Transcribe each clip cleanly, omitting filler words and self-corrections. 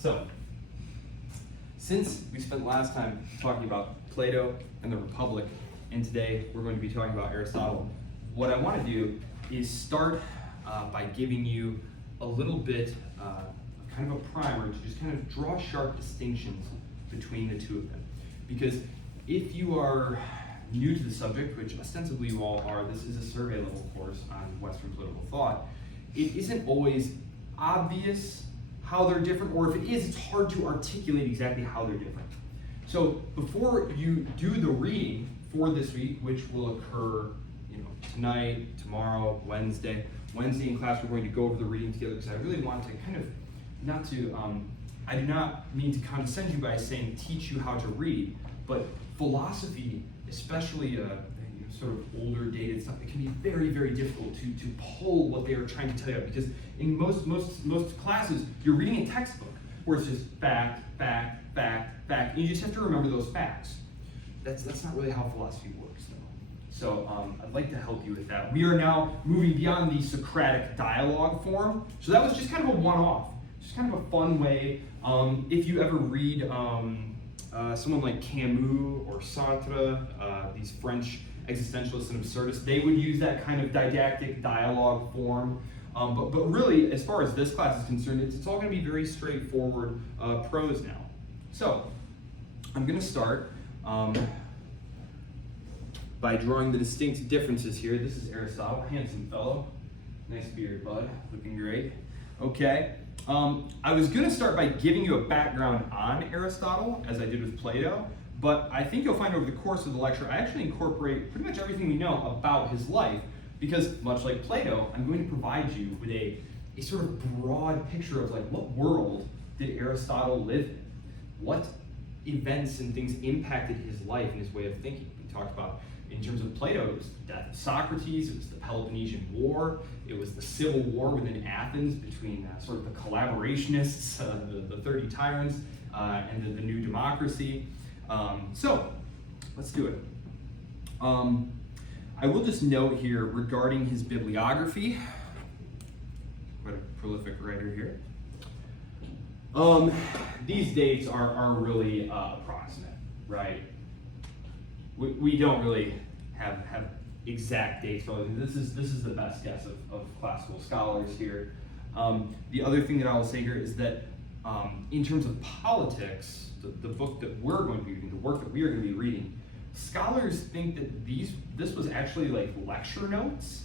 So, since we spent last time talking about Plato and the Republic, and today we're going to be talking about Aristotle, what I want to do is start by giving you a little bit kind of a primer to just kind of draw sharp distinctions between the two of them. Because if you are new to the subject, which ostensibly you all are, this is a survey level course on Western political thought, it isn't always obvious how they're different, or if it is, it's hard to articulate exactly how they're different. So before you do the reading for this week, which will occur tonight, tomorrow, Wednesday in class, we're going to go over the reading together, because I really want to kind of, I do not mean to condescend you by saying teach you how to read, but philosophy, especially sort of older dated stuff, it can be very, very difficult to pull what they are trying to tell you, because in most classes, you're reading a textbook where it's just fact, and you just have to remember those facts. That's not really how philosophy works, though. So I'd like to help you with that. We are now moving beyond the Socratic dialogue form. So that was just kind of a one-off, just kind of a fun way. If you ever read someone like Camus or Sartre, these French existentialists and absurdists, they would use that kind of didactic dialogue form. But really, as far as this class is concerned, it's all going to be very straightforward prose now. So I'm going to start by drawing the distinct differences here. This is Aristotle, handsome fellow. Nice beard, bud, looking great. Okay, I was going to start by giving you a background on Aristotle, as I did with Plato, but I think you'll find over the course of the lecture, I actually incorporate pretty much everything we know about his life, because much like Plato, I'm going to provide you with a sort of broad picture of what world did Aristotle live in? What events and things impacted his life and his way of thinking? We talked about, in terms of Plato, it was the death of Socrates, it was the Peloponnesian War, it was the civil war within Athens between sort of the collaborationists, the 30 tyrants, and the new democracy. So, let's do it. I will just note here regarding his bibliography, quite a prolific writer here. These dates are really approximate, right? We don't really have exact dates. This is the best guess of classical scholars here. The other thing that I will say here is that in terms of politics, the book that we're going to be reading, the work that we are going to be reading, scholars think that this was actually lecture notes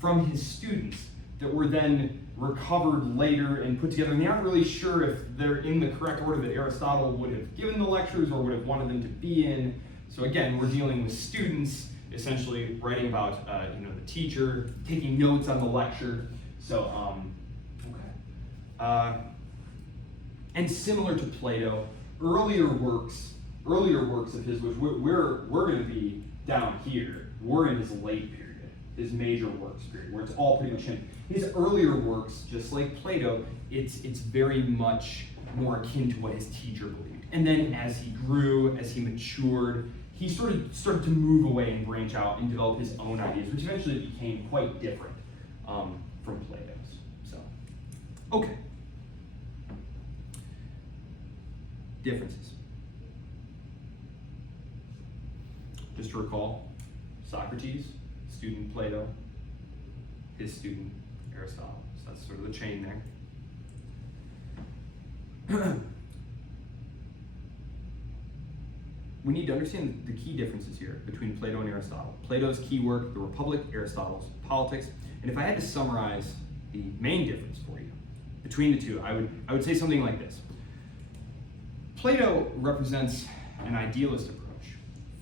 from his students that were then recovered later and put together, and they aren't really sure if they're in the correct order that Aristotle would have given the lectures or would have wanted them to be in. So again, we're dealing with students essentially writing about the teacher taking notes on the lecture. So and similar to Plato, earlier works of his, which we're going to be down here. We're in his late period, his major works period, where it's all pretty much him. His earlier works, just like Plato, it's very much more akin to what his teacher believed. And then as he grew, as he matured, he sort of started to move away and branch out and develop his own ideas, which eventually became quite different from Plato's. So, okay. Differences. Just to recall, Socrates, student Plato, his student Aristotle. So that's sort of the chain there. We need to understand the key differences here between Plato and Aristotle. Plato's key work, the Republic, Aristotle's Politics. And if I had to summarize the main difference for you between the two, I would say something like this. Plato represents an idealist approach,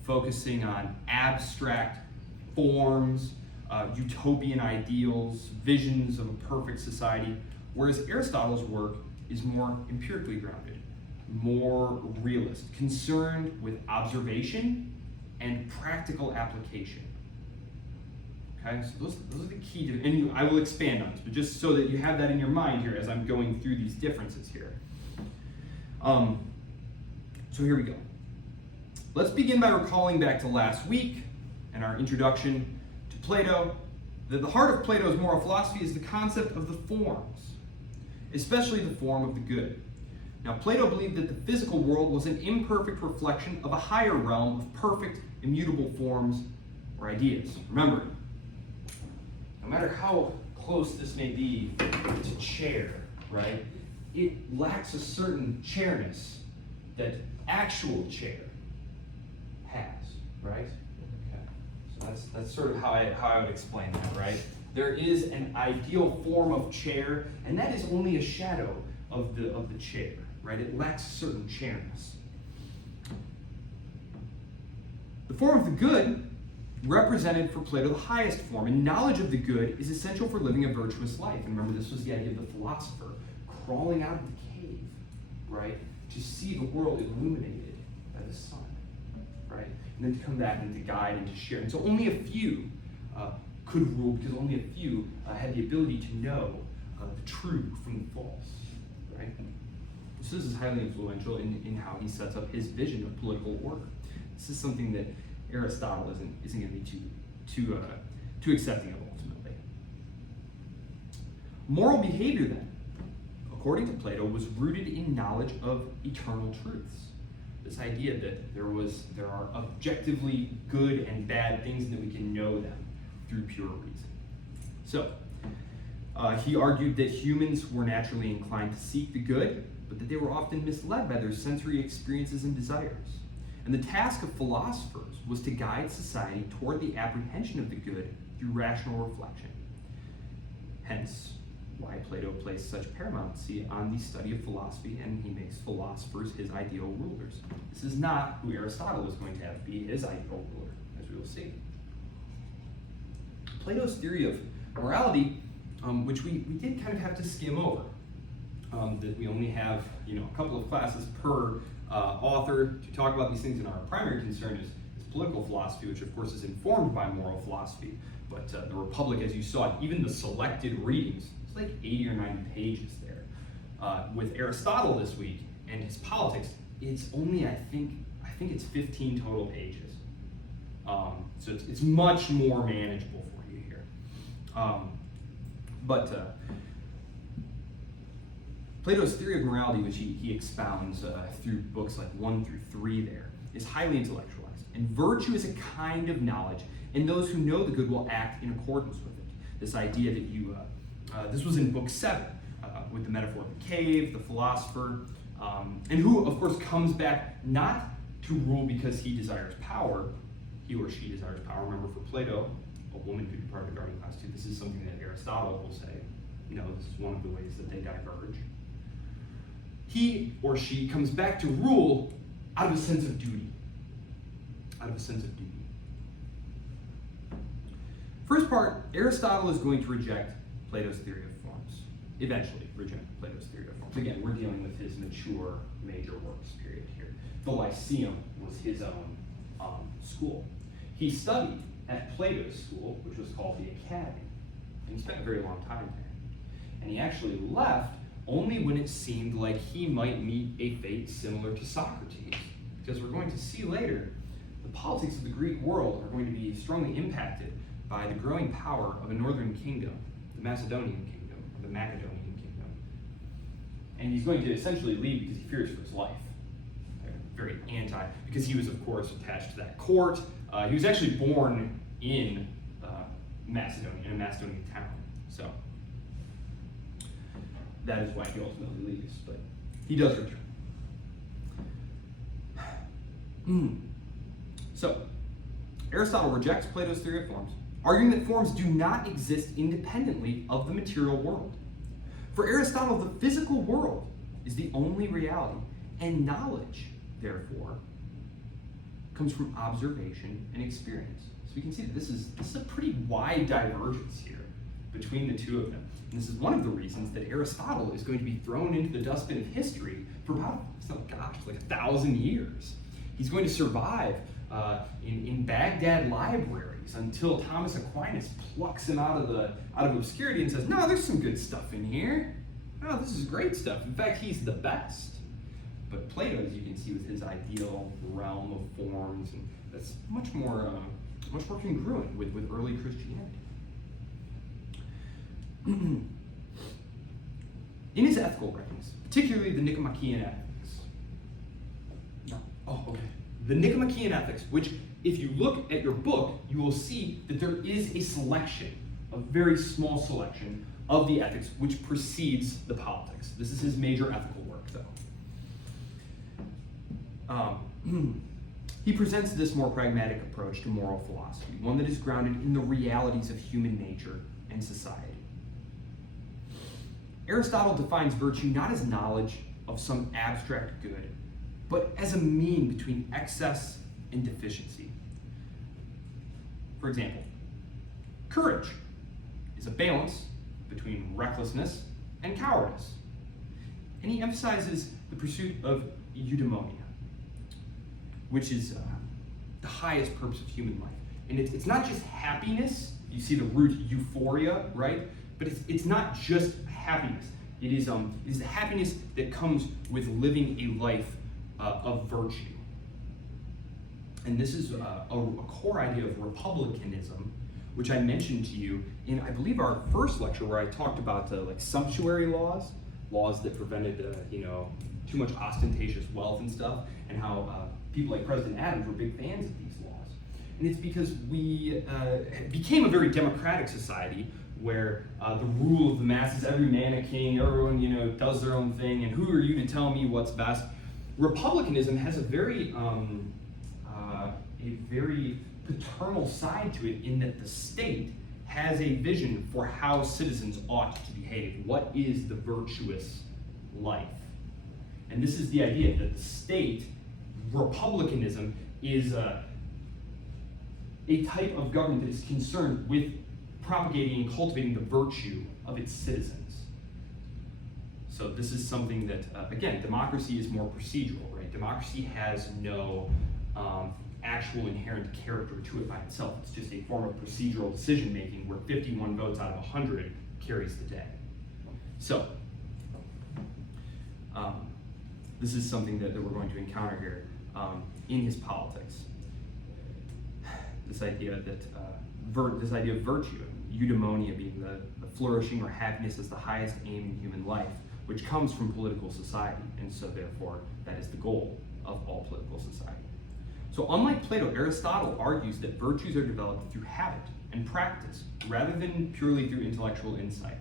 focusing on abstract forms, utopian ideals, visions of a perfect society, whereas Aristotle's work is more empirically grounded, more realist, concerned with observation and practical application. Okay, so those are the key, and I will expand on this, but just so that you have that in your mind here as I'm going through these differences here. So here we go. Let's begin by recalling back to last week and our introduction to Plato, that the heart of Plato's moral philosophy is the concept of the forms, especially the form of the good. Now, Plato believed that the physical world was an imperfect reflection of a higher realm of perfect, immutable forms or ideas. Remember, no matter how close this may be to chair, right, it lacks a certain chairness that actual chair has, right? Okay. So that's sort of how I would explain that, right? There is an ideal form of chair, and that is only a shadow of the chair, right? It lacks a certain chairness. The form of the good represented for Plato the highest form, and knowledge of the good is essential for living a virtuous life. And remember, this was the idea of the philosopher crawling out of the cave, right, to see the world illuminated by the sun, right, and then to come back and to guide and to share. And so only a few could rule, because only a few had the ability to know the true from the false, right? So this is highly influential in how he sets up his vision of political order. This is something that Aristotle isn't going to be too accepting of ultimately. Moral behavior, then, according to Plato, was rooted in knowledge of eternal truths. This idea that there are objectively good and bad things, and that we can know them through pure reason. So, he argued that humans were naturally inclined to seek the good, but that they were often misled by their sensory experiences and desires. And the task of philosophers was to guide society toward the apprehension of the good through rational reflection. Hence, why Plato placed such paramountcy on the study of philosophy, and he makes philosophers his ideal rulers. This is not who Aristotle is going to have be his ideal ruler, as we will see. Plato's theory of morality, which we did kind of have to skim over, that we only have a couple of classes per author to talk about these things, and our primary concern is political philosophy, which of course is informed by moral philosophy. But the Republic, as you saw, even the selected readings, it's like 80 or 90 pages there. With Aristotle this week and his politics, it's only, I think it's 15 total pages. So it's much more manageable for you here. Plato's theory of morality, which he expounds through books like 1 through 3 there, is highly intellectualized. And virtue is a kind of knowledge, and those who know the good will act in accordance with it. This idea that this was in book 7, with the metaphor of the cave, the philosopher, and who, of course, comes back not to rule because he desires power, he or she desires power. Remember, for Plato, a woman could be part of the guardian class too. This is something that Aristotle will say, this is one of the ways that they diverge. He or she comes back to rule out of a sense of duty. Out of a sense of duty. First part, Aristotle is going to reject Plato's theory of forms. Eventually reject Plato's theory of forms. Again, we're dealing with his mature major works period here. The Lyceum was his own school. He studied at Plato's school, which was called the Academy. And he spent a very long time there. And he actually left only when it seemed like he might meet a fate similar to Socrates. Because we're going to see later, the politics of the Greek world are going to be strongly impacted by the growing power of a northern kingdom, the Macedonian kingdom, or the Macedonian kingdom. And he's going to essentially leave because he fears for his life. They're very because he was, of course, attached to that court. He was actually born in Macedonia, in a Macedonian town. So that is why he ultimately leaves, but he does return. So, Aristotle rejects Plato's theory of forms, arguing that forms do not exist independently of the material world. For Aristotle, the physical world is the only reality, and knowledge, therefore, comes from observation and experience. So we can see that this is a pretty wide divergence here between the two of them. And this is one of the reasons that Aristotle is going to be thrown into the dustbin of history for about, like 1,000 years. He's going to survive in Baghdad libraries until Thomas Aquinas plucks him out of obscurity and says, no, there's some good stuff in here. No, this is great stuff. In fact, he's the best. But Plato, as you can see, with his ideal realm of forms, and that's much more congruent with early Christianity. In his ethical writings, particularly the Nicomachean Ethics. No. Oh, okay. The Nicomachean Ethics, which if you look at your book, you will see that there is a selection, a very small selection of the ethics which precedes the politics. This is his major ethical work, though. He presents this more pragmatic approach to moral philosophy, one that is grounded in the realities of human nature and society. Aristotle defines virtue not as knowledge of some abstract good, but as a mean between excess and deficiency. For example, courage is a balance between recklessness and cowardice. And he emphasizes the pursuit of eudaimonia, which is the highest purpose of human life. And it's not just happiness. You see the root euphoria, right? But it's not just happiness. It is the happiness that comes with living a life of virtue. And this is a core idea of republicanism, which I mentioned to you in, I believe, our first lecture, where I talked about like sumptuary laws that prevented too much ostentatious wealth and stuff, and how people like President Adams were big fans of these laws. And it's because we became a very democratic society where the rule of the masses, every man a king, everyone does their own thing, and who are you to tell me what's best? Republicanism has a very paternal side to it, in that the state has a vision for how citizens ought to behave. What is the virtuous life? And this is the idea that the state, republicanism, is a type of government that is concerned with propagating and cultivating the virtue of its citizens. So this is something that, again, democracy is more procedural, right? Democracy has no actual inherent character to it by itself. It's just a form of procedural decision-making where 51 votes out of 100 carries the day. So, this is something that we're going to encounter here in his politics. This idea of virtue, eudaimonia being the flourishing or happiness as the highest aim in human life, which comes from political society, and so therefore that is the goal of all political society. So unlike Plato, Aristotle argues that virtues are developed through habit and practice rather than purely through intellectual insight.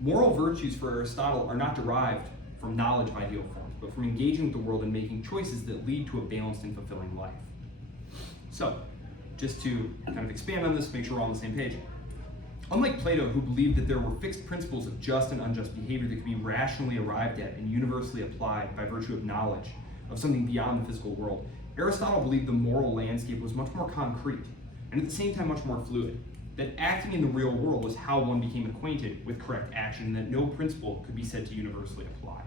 Moral virtues for Aristotle are not derived from knowledge of ideal forms, but from engaging with the world and making choices that lead to a balanced and fulfilling life. So, just to kind of expand on this, make sure we're all on the same page. Unlike Plato, who believed that there were fixed principles of just and unjust behavior that could be rationally arrived at and universally applied by virtue of knowledge of something beyond the physical world, Aristotle believed the moral landscape was much more concrete, and at the same time much more fluid. That acting in the real world was how one became acquainted with correct action, and that no principle could be said to universally apply.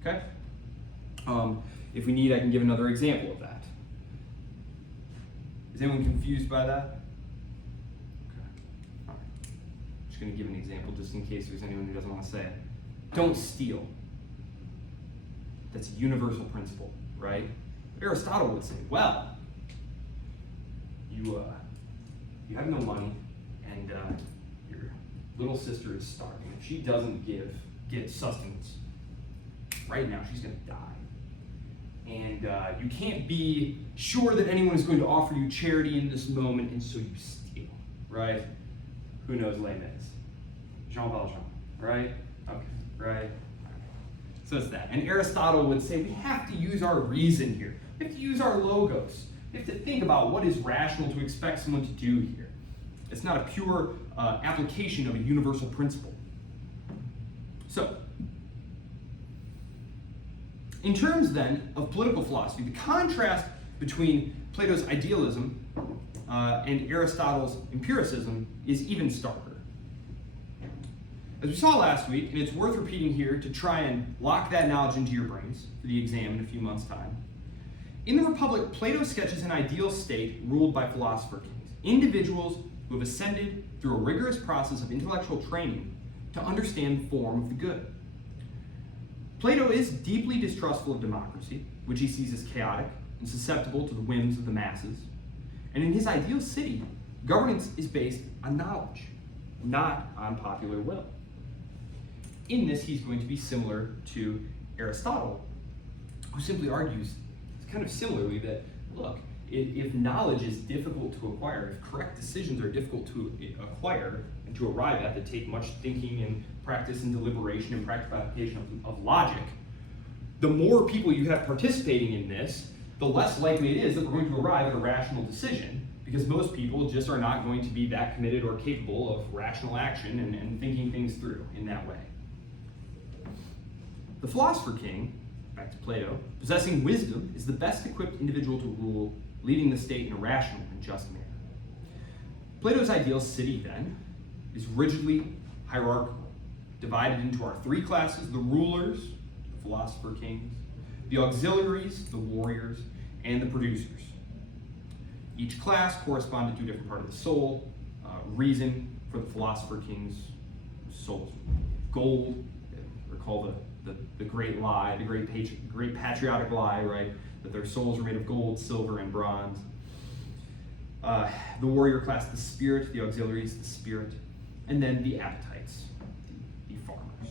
Okay? If we need, I can give another example of that. Is anyone confused by that? Okay. All right. I'm just going to give an example just in case there's anyone who doesn't want to say it. Don't steal. That's a universal principle, right? Aristotle would say, well, you have no money, and your little sister is starving. If she doesn't get sustenance, right now she's going to die. And you can't be sure that anyone is going to offer you charity in this moment, and so you steal, right? Who knows Les Mis? Jean Valjean, right? Okay, right? So it's that. And Aristotle would say we have to use our reason here. We have to use our logos. We have to think about what is rational to expect someone to do here. It's not a pure application of a universal principle. So, in terms then of political philosophy, the contrast between Plato's idealism and Aristotle's empiricism is even starker. As we saw last week, and it's worth repeating here to try and lock that knowledge into your brains for the exam in a few months' time, in the Republic, Plato sketches an ideal state ruled by philosopher kings, individuals who have ascended through a rigorous process of intellectual training to understand the form of the good. Plato is deeply distrustful of democracy, which he sees as chaotic and susceptible to the whims of the masses. And in his ideal city, governance is based on knowledge, not on popular will. in this, he's going to be similar to Aristotle, who simply argues kind of similarly that, look, if knowledge is difficult to acquire, if correct decisions are difficult to acquire and to arrive at, that take much thinking and practice and deliberation and practical application of logic, the more people you have participating in this, the less likely it is that we're going to arrive at a rational decision, because most people just are not going to be that committed or capable of rational action and thinking things through in that way. The philosopher king, back to Plato, possessing wisdom, is the best equipped individual to rule, leading the state in a rational and just manner. Plato's ideal city, then, is rigidly hierarchical, divided into our three classes: the rulers, the philosopher kings, the auxiliaries, the warriors, and the producers. Each class corresponded to a different part of the soul. Reason for the philosopher kings, souls. Gold, recall the great lie, the great patriotic lie, right? That their souls were made of gold, silver, and bronze. The warrior class, the spirit, the auxiliaries, the spirit, and then the appetites, the farmers.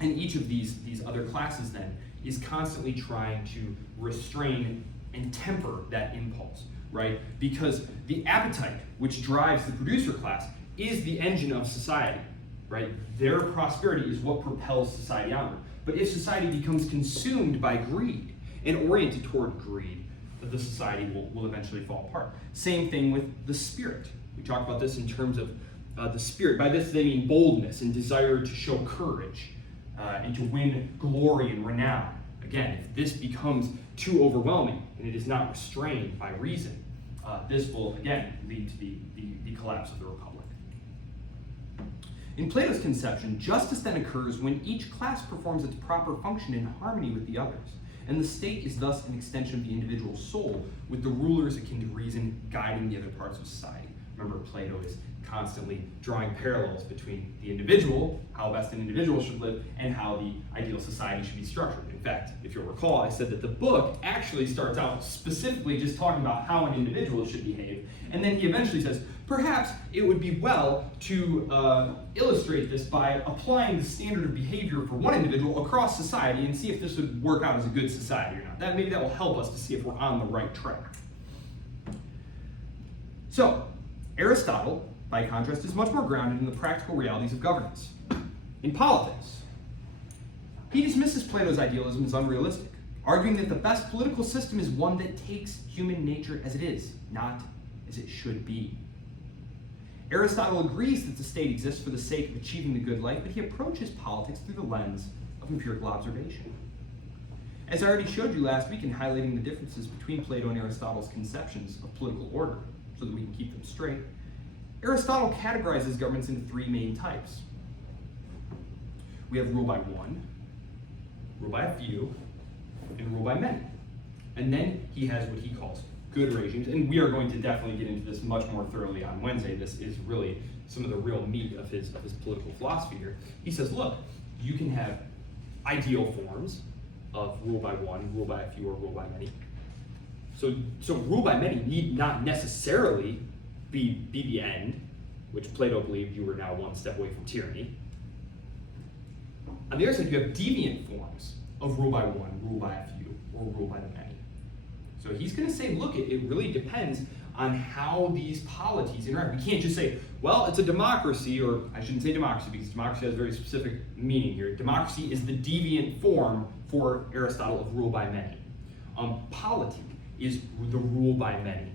And each of these other classes then is constantly trying to restrain and temper that impulse, right? Because the appetite, which drives the producer class, is the engine of society, right? Their prosperity is what propels society onward. But if society becomes consumed by greed and oriented toward greed, the society will eventually fall apart. Same thing with the spirit. We talk about this in terms of the spirit. By this they mean boldness and desire to show courage and to win glory and renown. Again, if this becomes too overwhelming and it is not restrained by reason, this will again lead to the collapse of the republic. In Plato's conception, justice then occurs when each class performs its proper function in harmony with the others, and the state is thus an extension of the individual soul, with the rulers akin to reason guiding the other parts of society. Remember, Plato is constantly drawing parallels between the individual, how best an individual should live, and how the ideal society should be structured. In fact, if you'll recall, I said that the book actually starts out specifically just talking about how an individual should behave, and then he eventually says, perhaps it would be well to illustrate this by applying the standard of behavior for one individual across society and see if this would work out as a good society or not. Maybe that will help us to see if we're on the right track. So, Aristotle, by contrast, is much more grounded in the practical realities of governance. In politics, he dismisses Plato's idealism as unrealistic, arguing that the best political system is one that takes human nature as it is, not as it should be. Aristotle agrees that the state exists for the sake of achieving the good life, but he approaches politics through the lens of empirical observation. As I already showed you last week in highlighting the differences between Plato and Aristotle's conceptions of political order, so that we can keep them straight, Aristotle categorizes governments into three main types. We have rule by one, rule by a few, and rule by many. And then he has what he calls good regimes, and we are going to definitely get into this much more thoroughly on Wednesday. This is really some of the real meat of his political philosophy here. He says, look, you can have ideal forms of rule by one, rule by a few, or rule by many. So rule by many need not necessarily be the end, which Plato believed you were now one step away from tyranny. On the other side, you have deviant forms of rule by one, rule by a few, or rule by the many. So he's going to say, look, it really depends on how these polities interact. We can't just say, well, it's a democracy, or I shouldn't say democracy, because democracy has a very specific meaning here. Democracy is the deviant form for Aristotle of rule by many. Polity is the rule by many,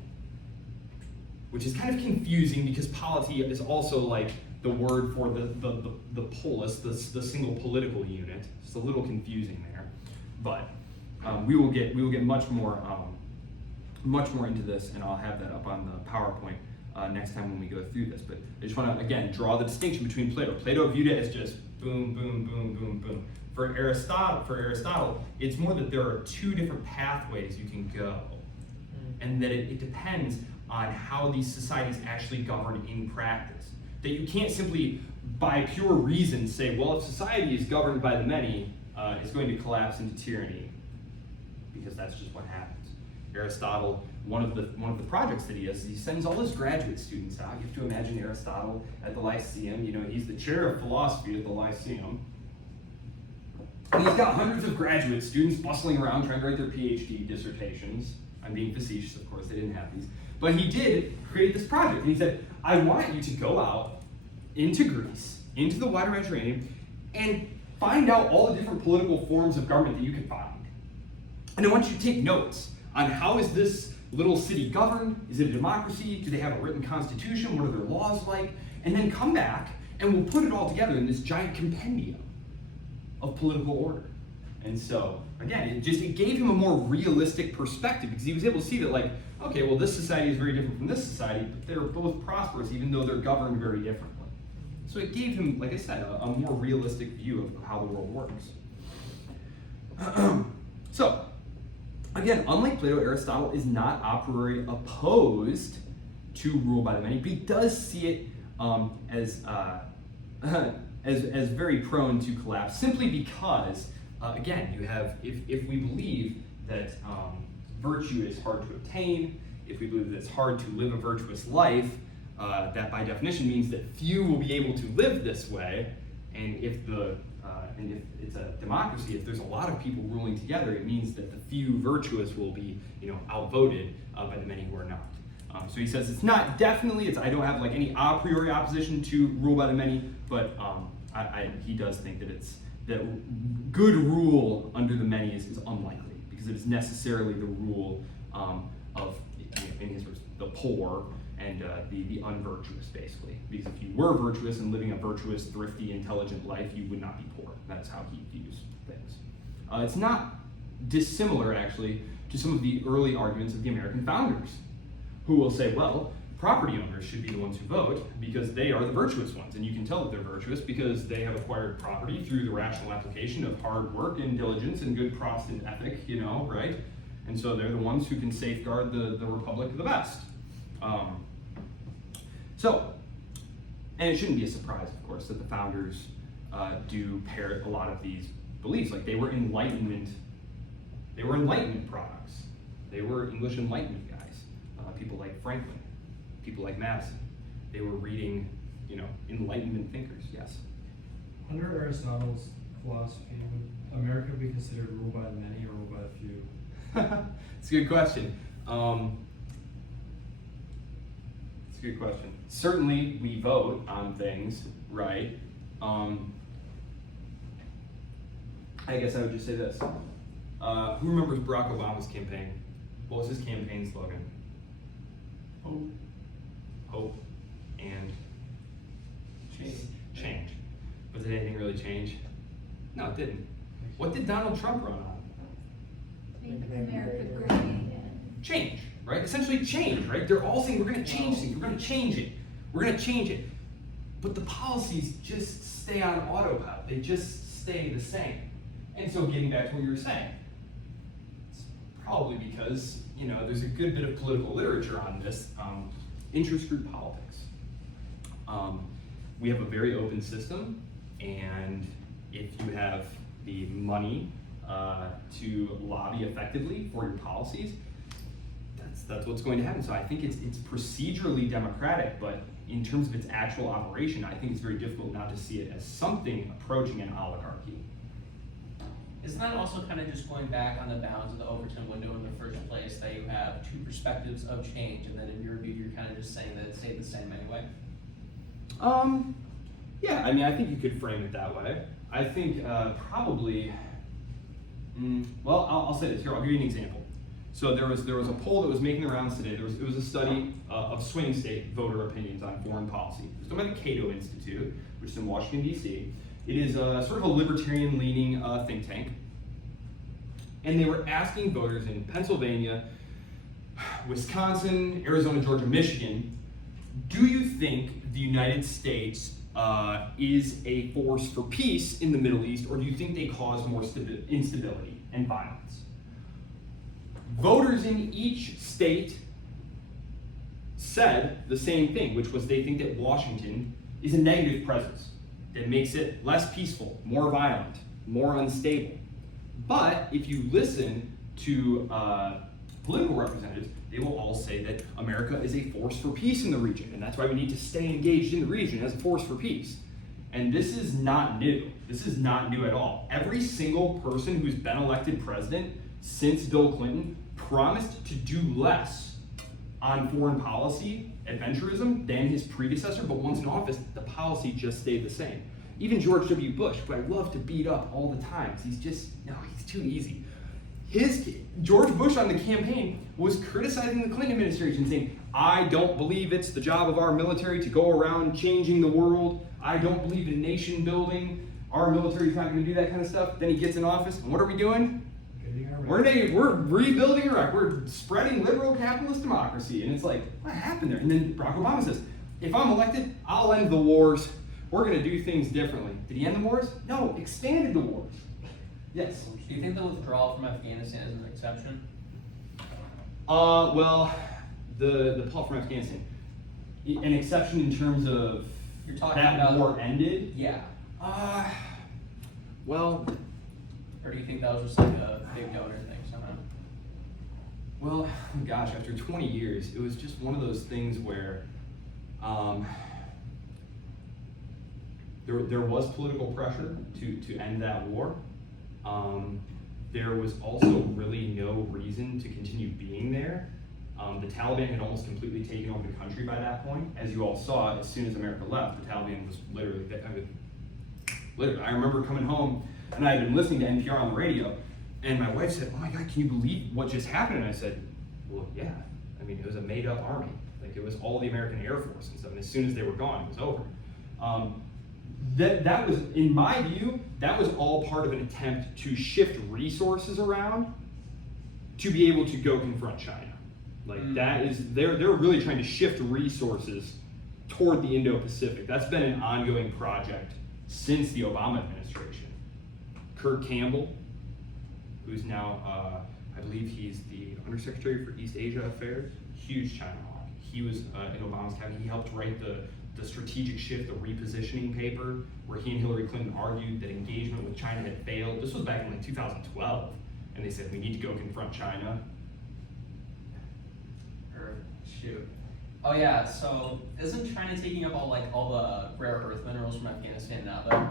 which is kind of confusing because polity is also like the word for the polis, the single political unit. It's a little confusing there, but we will get much more into this, and I'll have that up on the PowerPoint next time when we go through this. But I just want to again draw the distinction between Plato. Plato viewed it as just boom, boom, boom, boom, boom. For Aristotle, it's more that there are two different pathways you can go, and that it depends on how these societies actually govern in practice. That you can't simply, by pure reason, say, well, if society is governed by the many, it's going to collapse into tyranny, because that's just what happens. Aristotle, one of the projects that he has is he sends all his graduate students out. You have to imagine Aristotle at the Lyceum. He's the chair of philosophy at the Lyceum. And he's got hundreds of graduate students bustling around trying to write their PhD dissertations. I'm being facetious, of course, they didn't have these. But he did create this project. And he said, I want you to go out into Greece, into the wider Mediterranean, and find out all the different political forms of government that you can find. And I want you to take notes on how is this little city governed? Is it a democracy? Do they have a written constitution? What are their laws like? And then come back and we'll put it all together in this giant compendium of political order. And so, again, it gave him a more realistic perspective because he was able to see that, like, okay, well, this society is very different from this society, but they're both prosperous even though they're governed very differently. So it gave him, like I said, a more realistic view of how the world works. So, again, unlike Plato, Aristotle is not a priori opposed to rule by the many, but he does see it as very prone to collapse, simply because, again, you have, if we believe that virtue is hard to obtain, if we believe that it's hard to live a virtuous life, that by definition means that few will be able to live this way, and if it's a democracy, if there's a lot of people ruling together, it means that the few virtuous will be, outvoted by the many who are not. So he says it's not definitely, I don't have like any a priori opposition to rule by the many, but he does think that good rule under the many is unlikely, because it is necessarily the rule of, in his words, the poor and the unvirtuous, basically. Because if you were virtuous and living a virtuous, thrifty, intelligent life, you would not be poor. That's how he views things. It's not dissimilar, actually, to some of the early arguments of the American founders, who will say, well, property owners should be the ones who vote because they are the virtuous ones. And you can tell that they're virtuous because they have acquired property through the rational application of hard work and diligence and good Protestant ethic, right? And so they're the ones who can safeguard the republic the best. And it shouldn't be a surprise, of course, that the founders do parrot a lot of these beliefs. Like, they were Enlightenment products. They were English Enlightenment guys. People like Franklin, people like Madison. They were reading, Enlightenment thinkers, yes. Under Aristotle's philosophy, would America be considered ruled by the many or ruled by the few? It's a good question. It's a good question. Certainly, we vote on things, right? I guess I would just say this. Who remembers Barack Obama's campaign? What was his campaign slogan? Hope and change. But did anything really change? No, it didn't. What did Donald Trump run on? Make America great again. Change, right? Essentially change, right? They're all saying we're going to change things, we're going to change it, we're going to change it. But the policies just stay on autopilot. They just stay the same. And so getting back to what you were saying, it's probably because, there's a good bit of political literature on this, interest group politics. We have a very open system, and if you have the money to lobby effectively for your policies, that's what's going to happen. So I think it's procedurally democratic, but in terms of its actual operation, I think it's very difficult not to see it as something approaching an oligarchy. Isn't that also kind of just going back on the bounds of the Overton window in the first place, that you have two perspectives of change, and then in your view, you're kind of just saying that it stayed the same anyway? Yeah, I think you could frame it that way. I think probably, I'll say this here. I'll give you an example. So there was a poll that was making the rounds today. It was a study of swing state voter opinions on foreign policy. It was done by the Cato Institute, which is in Washington, D.C. It is sort of a libertarian-leaning think tank. And they were asking voters in Pennsylvania, Wisconsin, Arizona, Georgia, Michigan, do you think the United States is a force for peace in the Middle East, or do you think they cause more instability and violence? Voters in each state said the same thing, which was they think that Washington is a negative presence that makes it less peaceful, more violent, more unstable. But if you listen to political representatives, they will all say that America is a force for peace in the region, and that's why we need to stay engaged in the region as a force for peace. And this is not new. This is not new at all. Every single person who's been elected president since Bill Clinton promised to do less on foreign policy adventurism than his predecessor, but once in office, the policy just stayed the same. Even George W. Bush, who I love to beat up all the time, 'cause he's too easy. George Bush on the campaign was criticizing the Clinton administration, saying, I don't believe it's the job of our military to go around changing the world. I don't believe in nation building. Our military's not going to do that kind of stuff. Then he gets in office, and what are we doing? We're rebuilding Iraq. We're spreading liberal capitalist democracy. And it's like, what happened there? And then Barack Obama says, if I'm elected, I'll end the wars. We're going to do things differently. Did he end the wars? No, expanded the wars. Yes. Do you think the withdrawal from Afghanistan is an exception? Well, the pull from Afghanistan, an exception in terms of You're talking that about war ended. Yeah. Well, Or do you think that was just like a big donor thing somehow? well, gosh, after 20 years, it was just one of those things where there was political pressure to end that war. There was also really no reason to continue being there. The Taliban had almost completely taken over the country by that point. As you all saw, as soon as America left, the Taliban was literally, I remember coming home and I had been listening to NPR on the radio, and my wife said, oh my God, can you believe what just happened? And I said, well, yeah. I mean, it was a made up army. Like, it was all the American Air Force and stuff, and as soon as they were gone, it was over. That was, in my view, that was all part of an attempt to shift resources around to be able to go confront China. Like, that is, they're really trying to shift resources toward the Indo-Pacific. That's been an ongoing project since the Obama administration. Kurt Campbell, who's now, I believe he's the Undersecretary for East Asia Affairs, huge China hawk. He was in Obama's cabinet. He helped write the strategic shift, the repositioning paper, where he and Hillary Clinton argued that engagement with China had failed. This was back in like 2012, and they said we need to go confront China. Or shoot. Oh yeah, so isn't China taking up all the rare earth minerals from Afghanistan now though?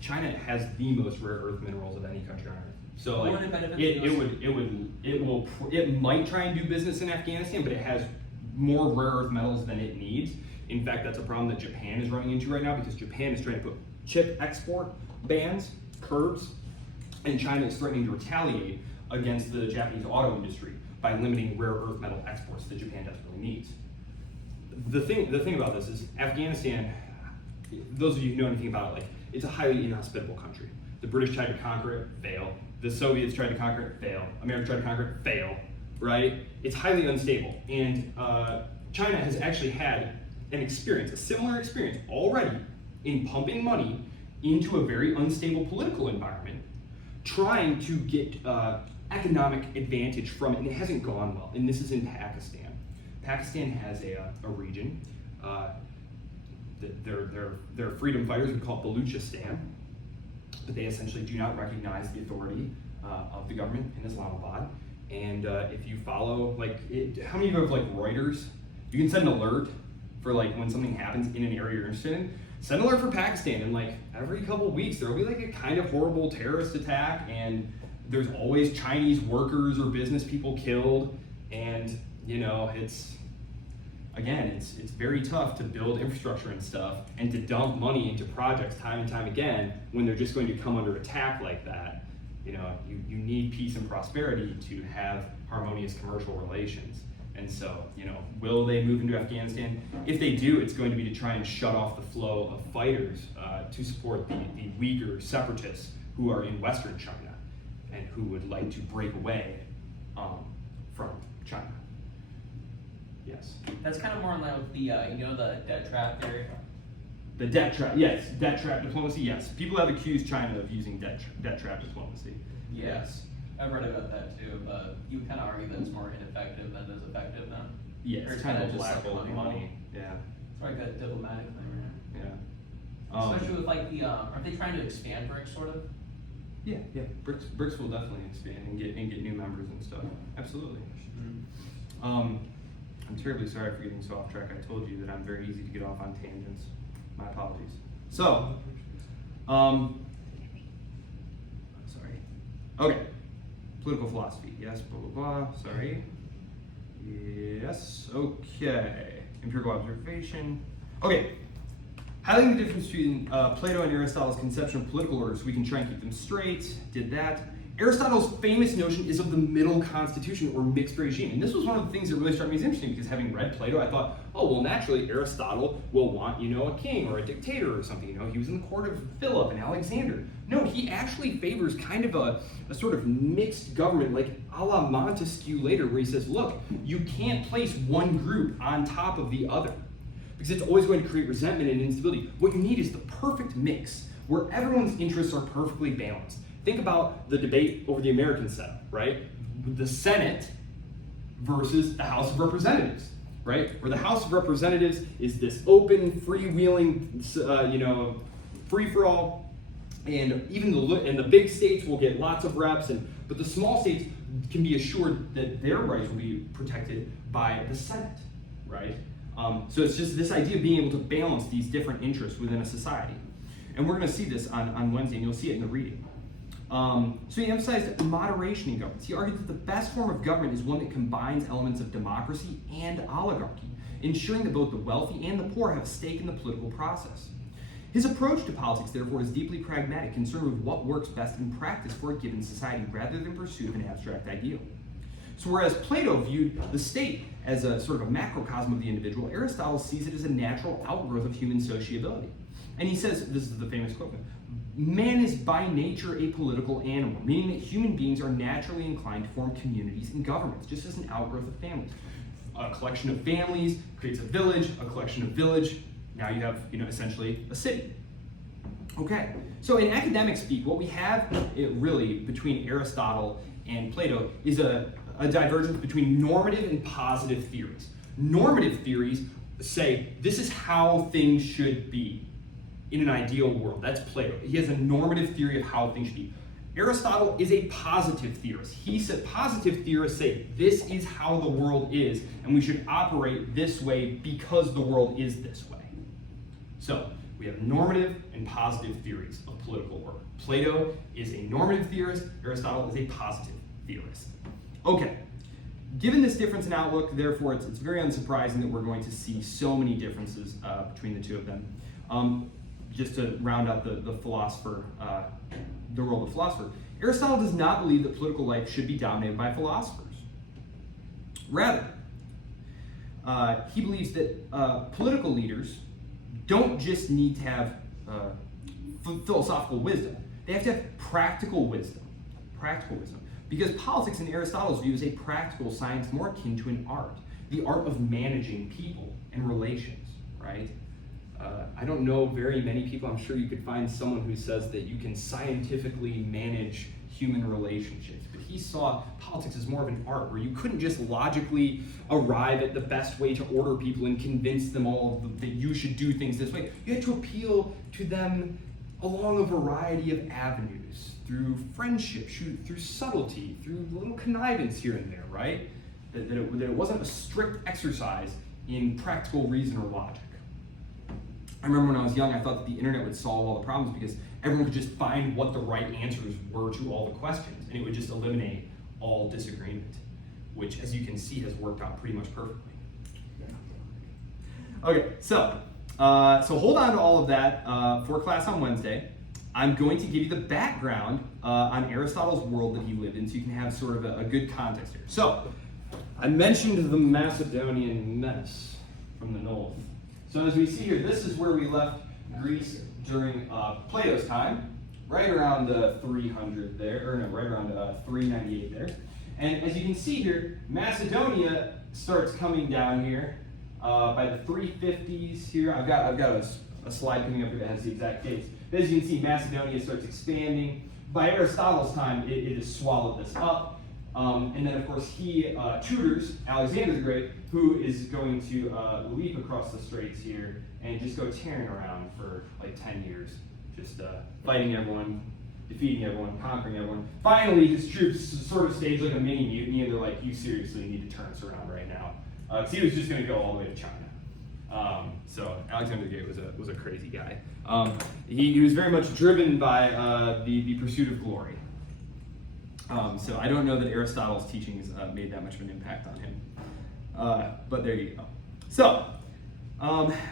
China has the most rare earth minerals of any country on earth. So like, Wouldn't it benefit it might try and do business in Afghanistan, but it has more rare earth metals than it needs. In fact, that's a problem that Japan is running into right now, because Japan is trying to put chip export bans, curbs, and China is threatening to retaliate against the Japanese auto industry by limiting rare earth metal exports that Japan desperately needs. The thing about this is Afghanistan, those of you who know anything about it, like, it's a highly inhospitable country. The British tried to conquer it, fail. The Soviets tried to conquer it, fail. America tried to conquer it, fail, right? It's highly unstable. And China has actually had a similar experience already in pumping money into a very unstable political environment, trying to get economic advantage from it, and it hasn't gone well. And this is in Pakistan. Pakistan has a region, their freedom fighters would call it Baluchistan, but they essentially do not recognize the authority of the government in Islamabad. And if you follow, how many of you have Reuters? You can send an alert for when something happens in an area you're interested in. Send an alert for Pakistan, and every couple of weeks there'll be a kind of horrible terrorist attack, and there's always Chinese workers or business people killed, and it's very tough to build infrastructure and stuff and to dump money into projects time and time again when they're just going to come under attack like that. You need peace and prosperity to have harmonious commercial relations. And so, will they move into Afghanistan? If they do, it's going to be to try and shut off the flow of fighters to support the Uyghur separatists who are in Western China and who would like to break away from China. Yes. That's kind of more in line with the the debt trap theory. The debt trap, yes. Debt trap diplomacy, yes. People have accused China of using debt trap diplomacy. Yes. I've read about that too, but you kind of argue that it's more ineffective than it is effective then. Yeah, Or it's kind of just black hole money. Yeah. It's like a diplomatic thing, right? Yeah. Especially with the, aren't they trying to expand BRICS sort of? Yeah, bricks will definitely expand and get new members and stuff. Absolutely. I'm terribly sorry for getting so off track. I told you that I'm very easy to get off on tangents. My apologies. So, sorry. Okay, political philosophy. Yes, blah blah blah. Sorry. Yes. Okay. Empirical observation. Okay. Highlighting the difference between Plato and Aristotle's conception of political order, so we can try and keep them straight. Did that. Aristotle's famous notion is of the middle constitution or mixed regime. And this was one of the things that really struck me as interesting, because having read Plato, I thought, oh, well, naturally, Aristotle will want, a king or a dictator or something. He was in the court of Philip and Alexander. No, he actually favors kind of a sort of mixed government, like a la Montesquieu later, where he says, look, you can't place one group on top of the other, because it's always going to create resentment and instability. What you need is the perfect mix, where everyone's interests are perfectly balanced. Think about the debate over the American setup, right? The Senate versus the House of Representatives, right? Where the House of Representatives is this open, freewheeling, free-for-all, and even the big states will get lots of reps, but the small states can be assured that their rights will be protected by the Senate, right? So it's just this idea of being able to balance these different interests within a society. And we're going to see this on Wednesday, and you'll see it in the reading. So he emphasized moderation in government. He argued that the best form of government is one that combines elements of democracy and oligarchy, ensuring that both the wealthy and the poor have a stake in the political process. His approach to politics, therefore, is deeply pragmatic, concerned with what works best in practice for a given society, rather than pursuit of an abstract ideal. So whereas Plato viewed the state as a sort of a macrocosm of the individual, Aristotle sees it as a natural outgrowth of human sociability. And he says, this is the famous quote, man is by nature a political animal, meaning that human beings are naturally inclined to form communities and governments, just as an outgrowth of families. A collection of families creates a village, a collection of village, now you have, essentially a city. Okay, so in academic speak, what we have really between Aristotle and Plato is a divergence between normative and positive theories. Normative theories say this is how things should be in an ideal world. That's Plato. He has a normative theory of how things should be. Aristotle is a positive theorist. He said positive theorists say this is how the world is, and we should operate this way because the world is this way. So we have normative and positive theories of political order. Plato is a normative theorist. Aristotle is a positive theorist. Okay. Given this difference in outlook, therefore, it's very unsurprising that we're going to see so many differences between the two of them. Just to round out the philosopher, the role of the philosopher, Aristotle does not believe that political life should be dominated by philosophers. Rather, he believes that political leaders don't just need to have philosophical wisdom. They have to have practical wisdom. Practical wisdom. Because politics, in Aristotle's view, is a practical science more akin to an art. The art of managing people and relations, right? I don't know very many people. I'm sure you could find someone who says that you can scientifically manage human relationships. But he saw politics as more of an art, where you couldn't just logically arrive at the best way to order people and convince them all that you should do things this way. You had to appeal to them along a variety of avenues, through friendship, through subtlety, through little connivance here and there, right? That it wasn't a strict exercise in practical reason or logic. I remember when I was young, I thought that the internet would solve all the problems because everyone could just find what the right answers were to all the questions, and it would just eliminate all disagreement, which, as you can see, has worked out pretty much perfectly. Okay, so hold on to all of that for class on Wednesday. I'm going to give you the background on Aristotle's world that he lived in, so you can have sort of a good context here. So, I mentioned the Macedonian menace from the north. So as we see here, this is where we left Greece during Plato's time, right around 300 there, or no, right around 398 there. And as you can see here, Macedonia starts coming down here by the 350s here. I've got a slide coming up here that has the exact dates. But as you can see, Macedonia starts expanding. By Aristotle's time, it has swallowed this up. And then, of course, he tutors Alexander the Great, who is going to leap across the straits here and just go tearing around for like 10 years, just fighting everyone, defeating everyone, conquering everyone. Finally, his troops sort of staged like a mini mutiny, and they're like, you seriously need to turn us around right now. Because he was just going to go all the way to China. So Alexander the Great was a crazy guy. He was very much driven by the pursuit of glory. So I don't know that Aristotle's teachings made that much of an impact on him. But there you go. So,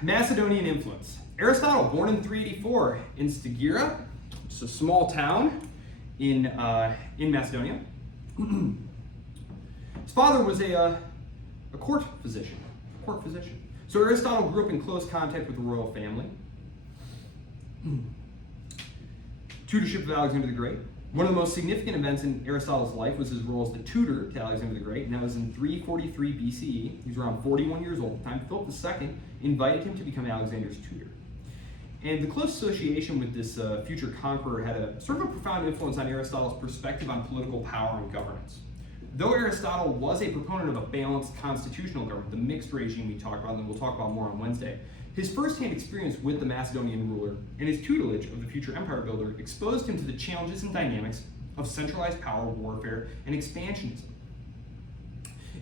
Macedonian influence. Aristotle, born in 384 in Stagira, it's a small town in Macedonia. His father was a court physician. So Aristotle grew up in close contact with the royal family. Tutorship of Alexander the Great. One of the most significant events in Aristotle's life was his role as the tutor to Alexander the Great, and that was in 343 BCE. He was around 41 years old at the time. Philip II invited him to become Alexander's tutor. And the close association with this future conqueror had a sort of a profound influence on Aristotle's perspective on political power and governance. Though Aristotle was a proponent of a balanced constitutional government, the mixed regime we talked about, and we'll talk about more on Wednesday, his first-hand experience with the Macedonian ruler and his tutelage of the future empire builder exposed him to the challenges and dynamics of centralized power, warfare, and expansionism.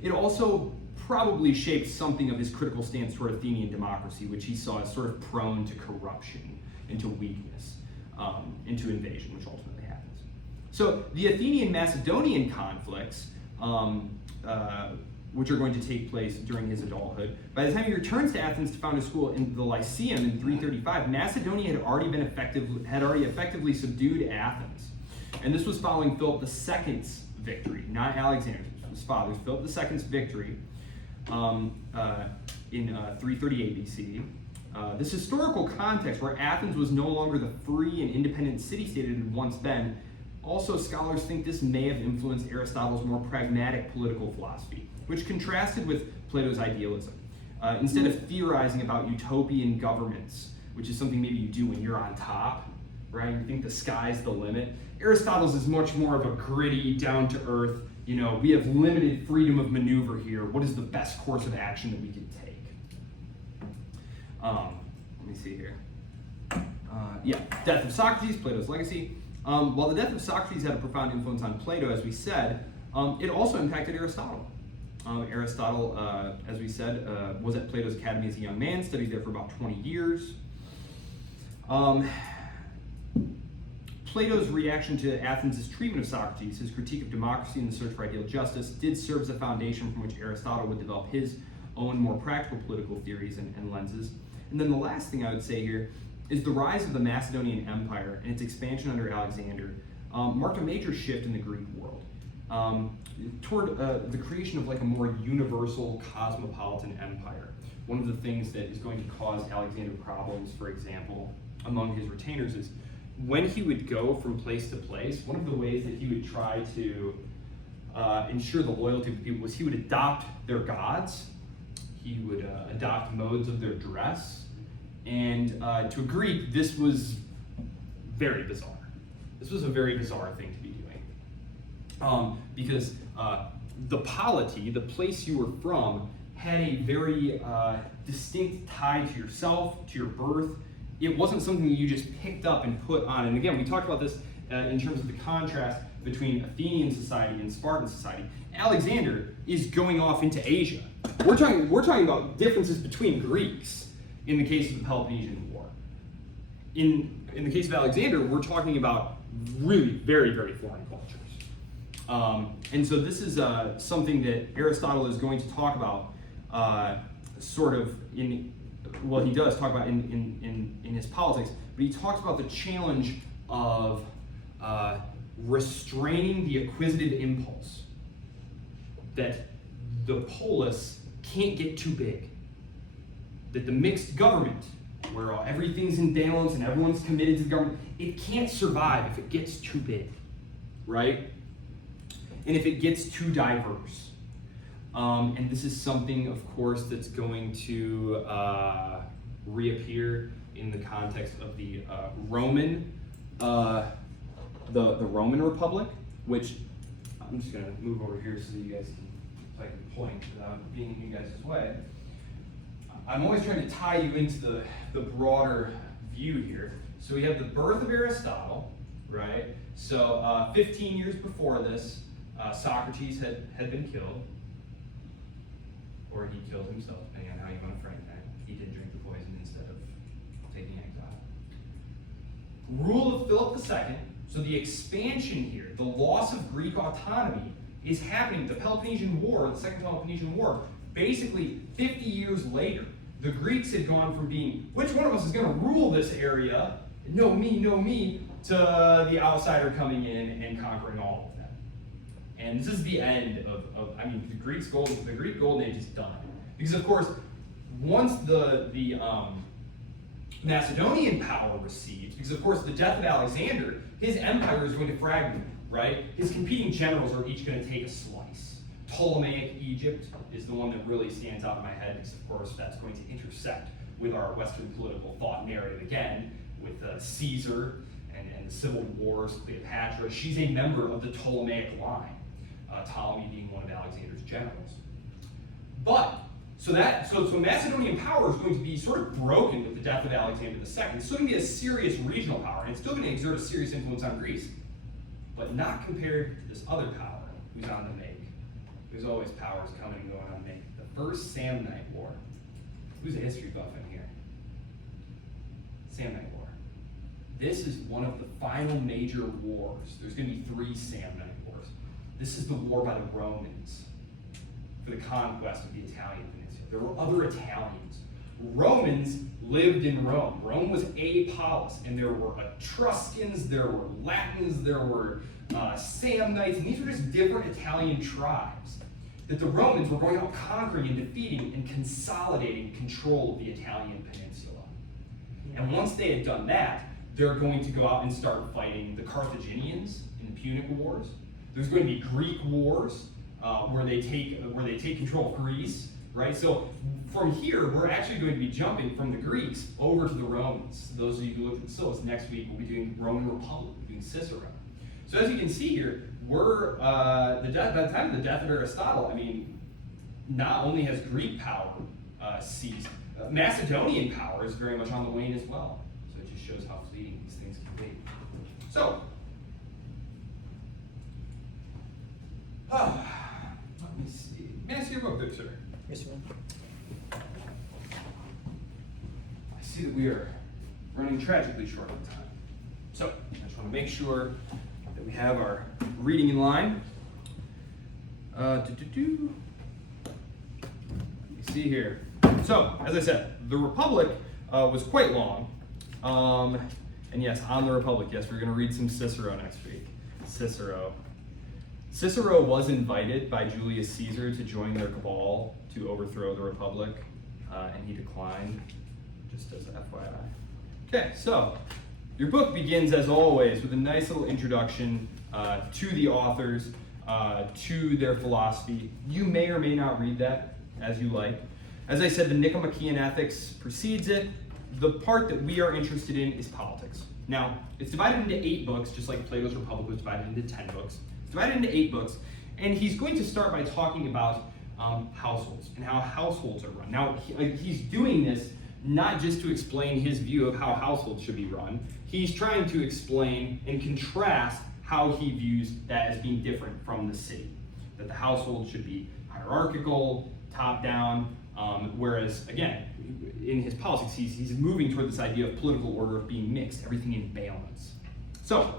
It also probably shaped something of his critical stance toward Athenian democracy, which he saw as sort of prone to corruption and to weakness, and to invasion, which ultimately happens. So the Athenian-Macedonian conflicts, which are going to take place during his adulthood. By the time he returns to Athens to found a school in the Lyceum in 335, Macedonia had already effectively subdued Athens. And this was following Philip II's victory, not Alexander's. His father's, Philip II's victory in 338 BC. This historical context where Athens was no longer the free and independent city-state it had once been, also scholars think this may have influenced Aristotle's more pragmatic political philosophy, which contrasted with Plato's idealism. Instead of theorizing about utopian governments, which is something maybe you do when you're on top, right? You think the sky's the limit. Aristotle's is much more of a gritty, down-to-earth, we have limited freedom of maneuver here. What is the best course of action that we can take? Let me see here. Death of Socrates, Plato's legacy. While the death of Socrates had a profound influence on Plato, as we said, it also impacted Aristotle. Aristotle, as we said, was at Plato's academy as a young man, studied there for about 20 years. Plato's reaction to Athens' treatment of Socrates, his critique of democracy and the search for ideal justice, did serve as a foundation from which Aristotle would develop his own more practical political theories and lenses. And then the last thing I would say here is the rise of the Macedonian Empire and its expansion under Alexander marked a major shift in the Greek world toward the creation of like a more universal cosmopolitan empire. One of the things that is going to cause Alexander problems, for example, among his retainers is when he would go from place to place, one of the ways that he would try to ensure the loyalty of the people was he would adopt their gods, he would adopt modes of their dress, and to a Greek, this was very bizarre. This was a very bizarre thing to be doing. Because the polity, the place you were from, had a very distinct tie to yourself, to your birth. It wasn't something that you just picked up and put on. And again, we talked about this in terms of the contrast between Athenian society and Spartan society. Alexander is going off into Asia. We're talking about differences between Greeks in the case of the Peloponnesian War. In the case of Alexander, we're talking about really very, very foreign cultures. And so this is something that Aristotle is going to talk about he does talk about in his Politics, but he talks about the challenge of restraining the acquisitive impulse, that the polis can't get too big, that the mixed government, where everything's in balance and everyone's committed to the government, it can't survive if it gets too big, right? And if it gets too diverse. And this is something, of course, that's going to reappear in the context of the Roman Republic, which I'm just going to move over here so that you guys can point without being in you guys' way. I'm always trying to tie you into the broader view here. So we have the birth of Aristotle, right? So 15 years before this, Socrates had been killed, or he killed himself, depending on how you want to frame that. He did drink the poison instead of taking exile. Rule of Philip II, so the expansion here, the loss of Greek autonomy, is happening. The Peloponnesian War, the Second Peloponnesian War, basically 50 years later, the Greeks had gone from being, which one of us is going to rule this area, no me, to the outsider coming in and conquering all of that. And this is the end of the Greek Golden Age is done. Because of course, once the Macedonian power recedes, because of course the death of Alexander, his empire is going to fragment, right? His competing generals are each going to take a slice. Ptolemaic Egypt is the one that really stands out in my head, because of course that's going to intersect with our Western political thought narrative again, with Caesar and the civil wars, Cleopatra. She's a member of the Ptolemaic line, Ptolemy being one of Alexander's generals. But, so Macedonian power is going to be sort of broken with the death of Alexander II. It's still going to be a serious regional power, and it's still going to exert a serious influence on Greece, but not compared to this other power who's on the make. There's always powers coming and going on the make. The First Samnite War. Who's a history buff in here? Samnite War. This is one of the final major wars. There's going to be 3 Samnite wars. This is the war by the Romans for the conquest of the Italian peninsula. There were other Italians. Romans lived in Rome. Rome was a polis, and there were Etruscans, there were Latins, there were Samnites, and these were just different Italian tribes that the Romans were going out conquering and defeating and consolidating control of the Italian peninsula. And once they had done that, they're going to go out and start fighting the Carthaginians in the Punic Wars. There's going to be Greek wars where they take control of Greece, right? So from here, we're actually going to be jumping from the Greeks over to the Romans. Those of you who look at the syllabus next week, we'll be doing Roman Republic, we'll be doing Cicero. So as you can see here, we're by the time of the death of Aristotle, not only has Greek power ceased, Macedonian power is very much on the wane as well. So it just shows how fleeting these things can be. So, let me see. May I see your book, good sir? Yes, sir. I see that we are running tragically short on time. So, I just want to make sure that we have our reading in line. Let me see here. So, as I said, the Republic was quite long. And yes, on the Republic, yes, we're going to read some Cicero next week. Cicero was invited by Julius Caesar to join their cabal to overthrow the Republic, and he declined, just as FYI. Okay, so your book begins, as always, with a nice little introduction to the authors, to their philosophy. You may or may not read that as you like. As I said, the Nicomachean Ethics precedes it. The part that we are interested in is politics. Now, it's divided into 8 books, just like Plato's Republic was divided into 10 books. It's divided into 8 books, and he's going to start by talking about households and how households are run. Now, he's doing this not just to explain his view of how households should be run. He's trying to explain and contrast how he views that as being different from the city. That the household should be hierarchical, top-down, whereas, again, in his politics, he's moving toward this idea of political order of being mixed, everything in balance. So,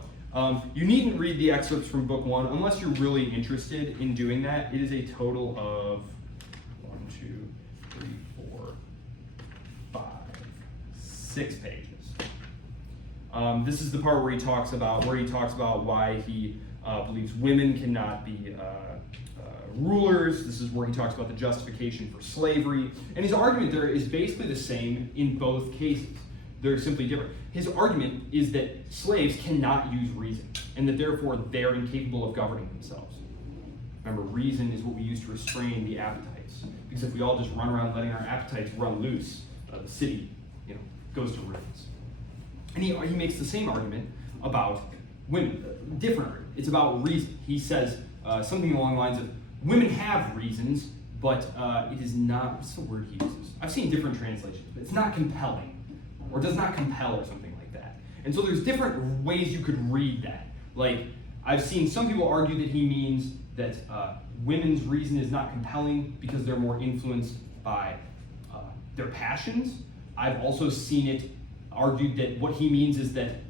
you needn't read the excerpts from book 1 unless you're really interested in doing that. It is a total of 1, 2, 3, 4, 5, 6 pages. This is the part where he talks about why he believes women cannot be rulers. This is where he talks about the justification for slavery. And his argument there is basically the same in both cases. They're simply different. His argument is that slaves cannot use reason, and that therefore they're incapable of governing themselves. Remember, reason is what we use to restrain the appetites. Because if we all just run around letting our appetites run loose, the city, goes to ruins. And he makes the same argument about women. Different. It's about reason. He says something along the lines of, women have reasons, but it is not, what's the word he uses? I've seen different translations, but it's not compelling, or does not compel, or something like that. And so there's different ways you could read that. Like, I've seen some people argue that he means that women's reason is not compelling because they're more influenced by their passions. I've also seen it argued that what he means is that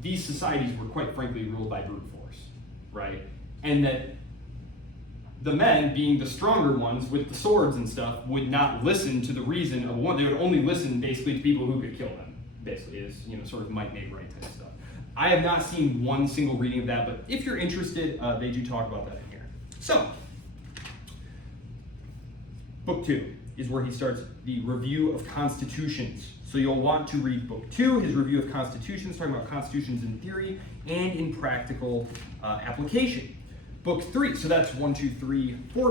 these societies were quite frankly ruled by brute force, right? And that the men, being the stronger ones with the swords and stuff, would not listen to the reason of one. They would only listen basically to people who could kill them. Basically, is sort of might made right type stuff. I have not seen one single reading of that, but if you're interested, they do talk about that in here. So, book 2 is where he starts the review of constitutions. So you'll want to read book 2, his review of constitutions, talking about constitutions in theory and in practical application. Book 3, so that's 4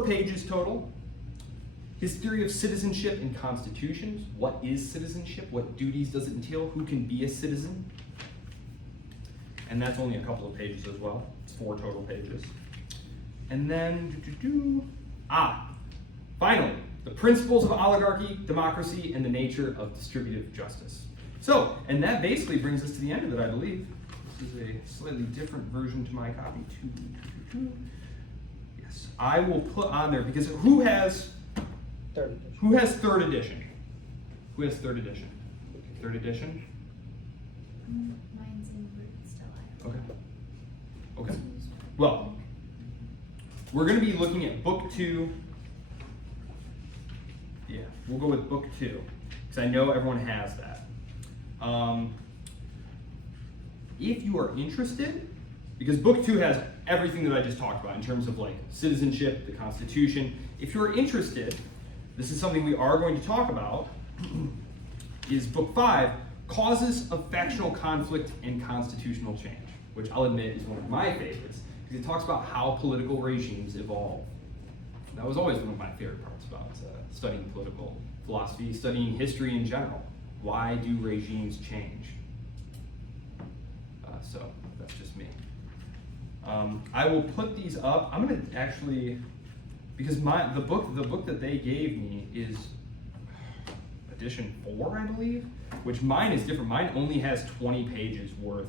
pages total. His theory of citizenship and constitutions. What is citizenship? What duties does it entail? Who can be a citizen? And that's only a couple of pages as well. It's 4 total pages. And then, finally, the principles of oligarchy, democracy, and the nature of distributive justice. So, and that basically brings us to the end of it, I believe. This is a slightly different version to my copy. Yes, I will put on there, because who has third edition? Who has third edition? Who has third edition? Third edition? Mine's in root still. Okay. Okay. Well, we're going to be looking at book 2. Yeah, we'll go with book 2, because I know everyone has that. If you are interested, because book 2 has everything that I just talked about in terms of like citizenship, the Constitution. If you're interested, this is something we are going to talk about, is book 5, Causes of Factional Conflict and Constitutional Change, which I'll admit is one of my favorites, because it talks about how political regimes evolve. That was always one of my favorite parts about studying political philosophy, studying history in general. Why do regimes change? So that's just me. I will put these up. I'm going to actually, because the book that they gave me is edition 4, I believe, which mine is different. Mine only has 20 pages worth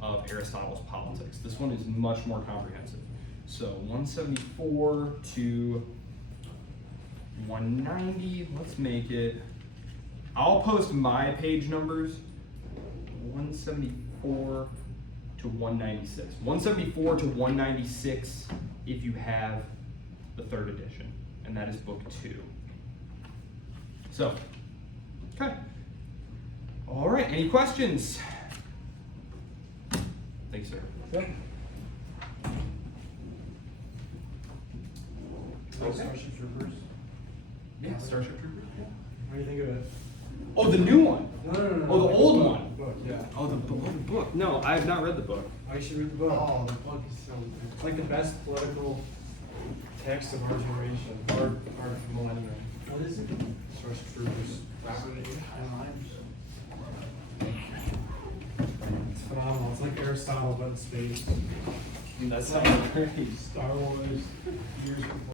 of Aristotle's Politics. This one is much more comprehensive. So 174 to 190, let's make it, I'll post my page numbers, 174 to 196. 174 to 196 if you have the third edition, and that is book 2. So, okay. All right, any questions? Thanks, sir. Yep. Okay. Starship Troopers. Yeah, Starship Troopers. Yeah. What do you think of it? Oh, the new one. No. Oh, the old one. Book, yeah. Oh, the book. No, I have not read the book. Oh, you should read the book. Oh, the book is so good. It's like the best political text of our generation, our millennium. What is it? Starship Troopers. It's phenomenal. It's like Aristotle, but in space. That sounds great. Star Wars, years before.